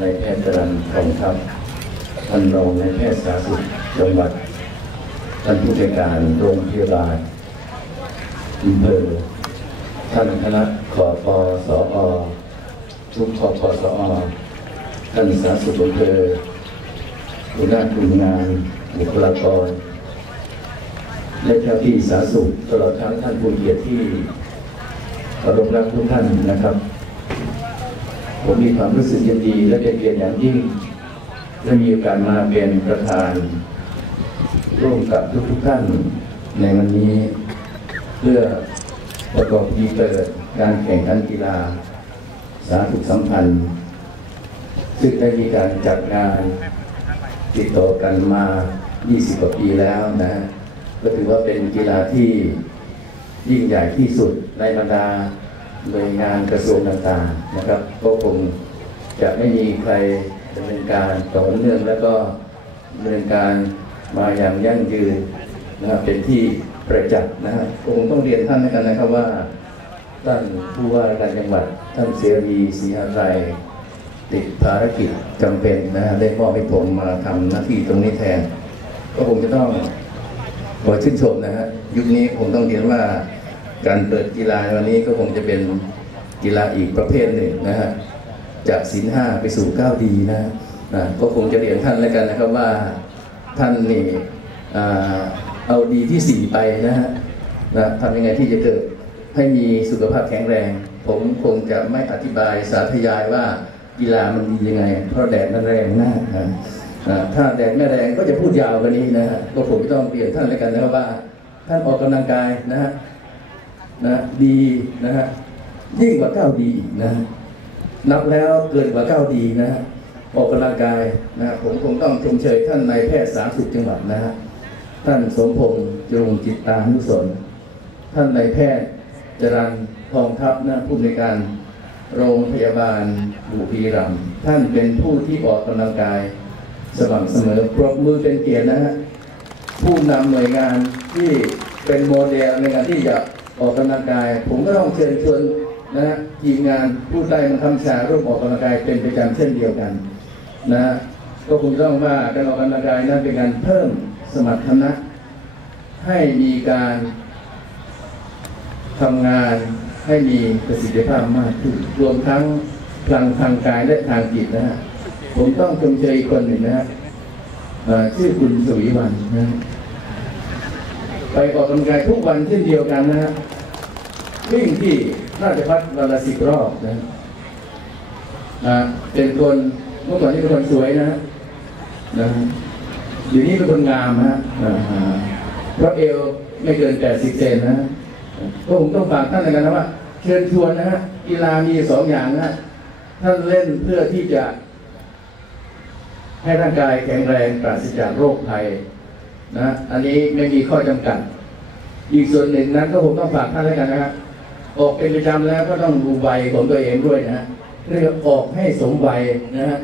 ในแพทย์จรันทองทัพท่านรองในแพทย์สาธารณสุขจังหวัดท่านผู้จัดการโรงพยาบาลอำเภอท่านคณะขอปสอทุกขอปสอท่านสาธารณสุขอำเภอหัวหน้ากลุ่มงานบุคลากร และเจ้าที่สาธารณสุขตลอดทั้งท่านผู้เกียรติที่เคารพรักทุกท่านนะครับ ผมมีความรู้สึกยินดีและเป็นเกียรติอย่างยิ่งและมีโอกาสมาเป็นประธาน ร่วมกับทุกๆท่านในวันนี้เพื่อประกอบพิธีเปิดการแข่งขันกีฬา สาธารณสุขสัมพันธ์ซึ่งได้มีการจัดงานติดต่อกันมา 20 กว่าปีแล้วนะฮะก็ถือว่าเป็นกีฬาที่ยิ่งใหญ่ที่สุดในบรรดา หน่วยงานกระทรวงต่างๆนะครับ ก็คงจะไม่มีใครดำเนินการต่อเนื่องแล้วก็ดำเนินการมาอย่างยั่งยืนนะครับเป็นที่ประจักษ์นะครับคงต้องเรียนท่านกันนะครับว่าท่านผู้ว่าการจังหวัดท่านเสรีศรีหาไทยติดภารกิจจำเป็นนะฮะได้มอบให้ผมมาทำหน้าที่ตรงนี้แทน ก็คงจะต้องขอชื่นชมนะฮะยุคนี้ผมต้องเรียนว่า การเปิดกีฬาวันนี้ก็คงจะเป็นกีฬาอีกประเภทหนึ่งนะฮะจากศีลห้าไปสู่ก้าดีนะนะก็คงจะเรียนท่านแล้วกันนะครับว่าท่านนี่เอาดีที่สี่ไปนะฮะนะทำยังไงที่จะเกิดให้มีสุขภาพแข็งแรง ผมคงจะไม่อธิบายสาธยายว่ากีฬามันดียังไง เพราะแดดมันแรงมากนะอ่าถ้าแดดไม่แรงก็จะพูดยาวกว่านี้นะฮะก็ผมต้องเรียนท่านแล้วกันนะครับว่า ท่านออกกำลังกายนะฮะ นะดีนะฮะยิ่งกว่าเก้าดีอีกนะฮะนับแล้วเกินกว่าเก้าดีนะฮะออกกำลังกายนะฮะผมคงต้องชมเชยท่านนายแพทย์สาธารณสุขจังหวัดนะฮะท่านสมพงษ์จรุงจิตตานุสนท่านนายแพทย์จรันทองทัพนะผู้ในการโรงพยาบาลบุรีรัมย์ท่านเป็นผู้ที่ออกกำลังกายสม่ำเสมอปรบมือเป็นเกียรตินะฮะผู้นำหน่วยงานที่เป็นโมเดลในการที่จะ ออกกำลังกาย ผมก็ต้องเชิญชวนนะฮะทีมงานผู้ใต้บังคับบัญชาร่วมออกกำลังกายเป็นประจำเช่นเดียวกันนะฮะก็คงต้องว่าการออกกำลังกายนั้นเป็นการเพิ่มสมรรถนะให้มีการทำงานให้มีประสิทธิภาพมากขึ้นรวมทั้งพลังทางกายและทางจิตนะฮะผมต้องชมเชยคนหนึ่งนะฮะชื่อคุณสุวิวันนะ ไปออกกำลังกายทุกวันเช่นเดียวกันนะฮะวิ่งที่ราชพัฒวันละสิบรอบนะฮะเป็นคนเมื่อก่อนนี่เป็นคนสวยนะฮะนะฮะเดี๋ยวนี้เป็นคนงามฮะเพราะเอวไม่เกินแปดสิบเซนนะฮะก็ผมต้องฝากท่านเลยกันนะว่า เชิญชวนนะฮะกีฬามีสองอย่างนะฮะท่านเล่นเพื่อที่จะให้ร่างกายแข็งแรงปราศจากโรคภัย นะอันนี้ไม่มีข้อจำกัด อีกส่วนหนึ่งนั้นก็ผมต้องฝากท่านแล้วกันนะครับออกเป็นประจำแล้วก็ต้องดูวัยของตัวเองด้วยนะฮะเรียกออกให้สมวัยนะฮะ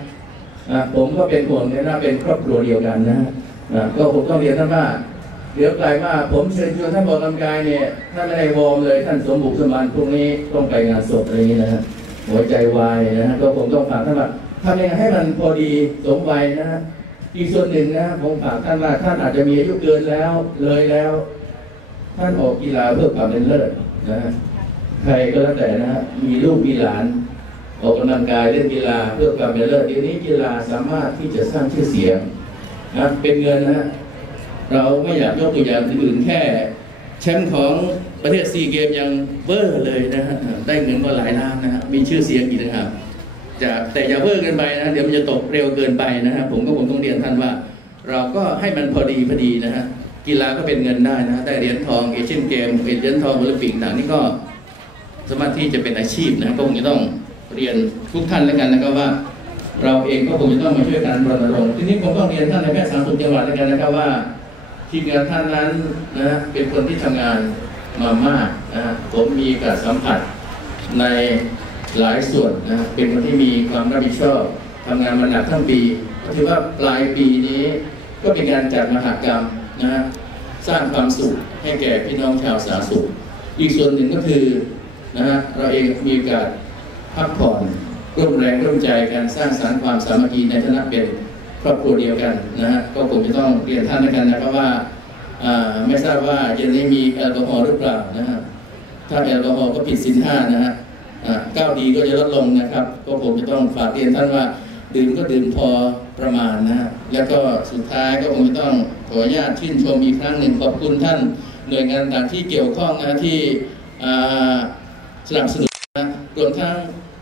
อ่าผมก็เป็นห่วงเนี่ยนะเป็นครอบครัวเดียวกันนะฮะอ่าก็ผมต้องเรียนท่านว่าเดี๋ยวกลายว่าผมเชิญชวนท่านบอกกำลังกายเนี่ยท่านไม่ได้วอร์มเลยท่านสมบุกสมบันพรุ่งนี้ต้องไปงานศพอะไรนี้นะฮะหัวใจวายนะฮะก็ผมต้องฝากท่านว่าทำยังไงให้มันพอดีสมวัยนะฮะ อีกส่วนหนึ่งนะผมฝากท่านว่าท่านอาจจะมีอายุเกินแล้วเลยแล้ว ท่านออกกีฬาเพื่อความเป็นเลิศนะฮะใครก็แล้วแต่นะฮะมีลูกมีหลาน ออกกำลังกายเล่นกีฬาเพื่อความเป็นเลิศเดี๋ยวนี้กีฬาสามารถที่จะสร้างชื่อเสียงนะเป็นเงินนะฮะเราไม่อยากยกตัวอย่างอื่นแค่ แชมป์ของประเทศซีเกมยังเวอร์เลยนะฮะได้เงินก็หลายล้านนะฮะมีชื่อเสียงอีกนะครับ จะแต่อย่าเวอร์เกินไปนะเดี๋ยวมันจะตกเร็วเกินไปนะฮะผมก็ผมต้องเรียนท่านว่า เราก็ให้มันพอดีพอดีนะฮะกีฬาก็เป็นเงินได้นะได้เหรียญทองเอเชียนเกมเหรียญทองโอลิมปิกต่างนี่ก็สามารถที่จะเป็นอาชีพนะก็คงจะต้องเรียนทุกท่านแล้วกันนะครับว่า เราเองก็คงจะต้องมาช่วยกันรณรงค์ทีนี้ผมต้องเรียนท่านในแพทย์สาธารณสุขจังหวัดแล้วกันนะครับว่าทีมงานท่านนั้นนะเป็นคนที่ทำงานมามากนะผมมีการสัมผัสใน หลายส่วนนะเป็นคนที่มีความรับผิดชอบทำงานมาหนักทั้งปีถือว่าปลายปีนี้ก็เป็นการจัดมหากรรมนะฮะสร้างความสุขให้แก่พี่น้องชาวสาสุข อีกส่วนหนึ่งก็คือนะฮะเราเองมีโอกาสพักผ่อนร่วมแรงร่วมใจกันสร้างสรรค์ความสามัคคีในฐานะเป็นครอบครัวเดียวกันนะฮะก็คงจะต้องเรียนท่านแล้วกันนะครับว่าไม่ทราบว่าเย็นนี้มีแอลกอฮอล์หรือเปล่านะฮะถ้าแอลกอฮอล์ก็ผิดสินห้านะฮะ ก้าวดีก็จะลดลงนะครับ ก็คงจะต้องฝากเรียนท่านว่าดื่มก็ดื่มพอประมาณนะฮะแล้วก็สุดท้ายก็คงจะต้องขออนุญาตชื่นชมอีกครั้งหนึ่งขอบคุณท่านหน่วยงานต่างที่เกี่ยวข้องนะที่สนับสนุนนะรวมทั้ง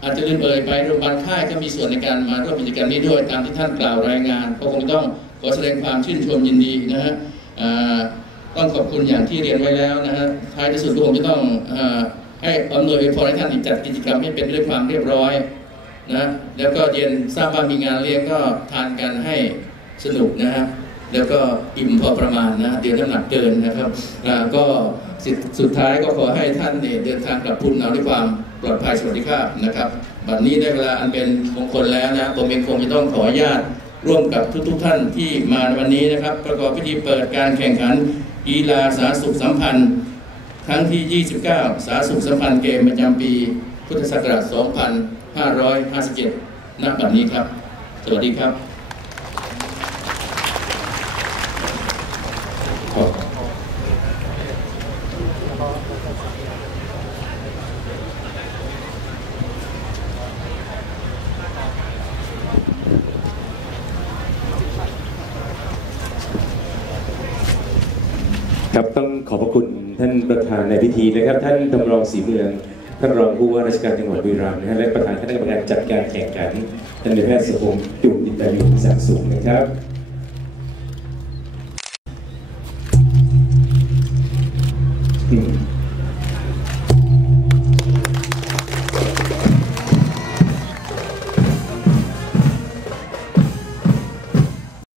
อาจจะลืมเอ่ยไปโรงพยาบาลค่ายก็มีส่วนในการมาร่วมกิจกรรมนี้ด้วยตามที่ท่านกล่าวรายงานก็คงต้องขอแสดงความชื่นชมยินดีนะฮะต้องขอบคุณอย่างที่เรียนไว้แล้วนะฮะท้ายที่สุดก็คงจะต้องอ ให้อำนวยพรให้ท่านจัดกิจกรรมให้เป็นด้วยความเรียบร้อยนะแล้วก็เย็นทราบว่ามีงานเลี้ยงก็ทานกันให้สนุกนะฮะแล้วก็อิ่มพอประมาณนะเดี๋ยวน้ำหนักเกินนะครับก็สุดสุดท้ายก็ขอให้ท่านเนี่ยเดินทางกลับภูมิลำเนาด้วยความปลอดภัยสวัสดิภาพนะครับบัดนี้ได้เวลาอันเป็นมงคลแล้วนะผมเองคงจะต้องขออนุญาตร่วมกับทุกๆท่านที่มาในวันนี้นะครับ ประกอบพิธีเปิดการแข่งขันกีฬาสาธารณสุขสัมพันธ์ ครั้งที่ 29 สาธารณสุขสัมพันธ์เกมประจำปี พุทธศักราช 2557 ณ บัดนี้ครับ สวัสดีครับครับต้อง ขอบพระคุณท่านประธานในพิธีนะครับ ท่านดำรงศรีเมืองท่านรองผู้ว่าราชการจังหวัดบุรีรัมย์นะฮะและประธานคณะกรรมการจัดการแข่งขันท่านนายแพทย์สุภงจุ่มอินตายุสังสูงนะครับอืม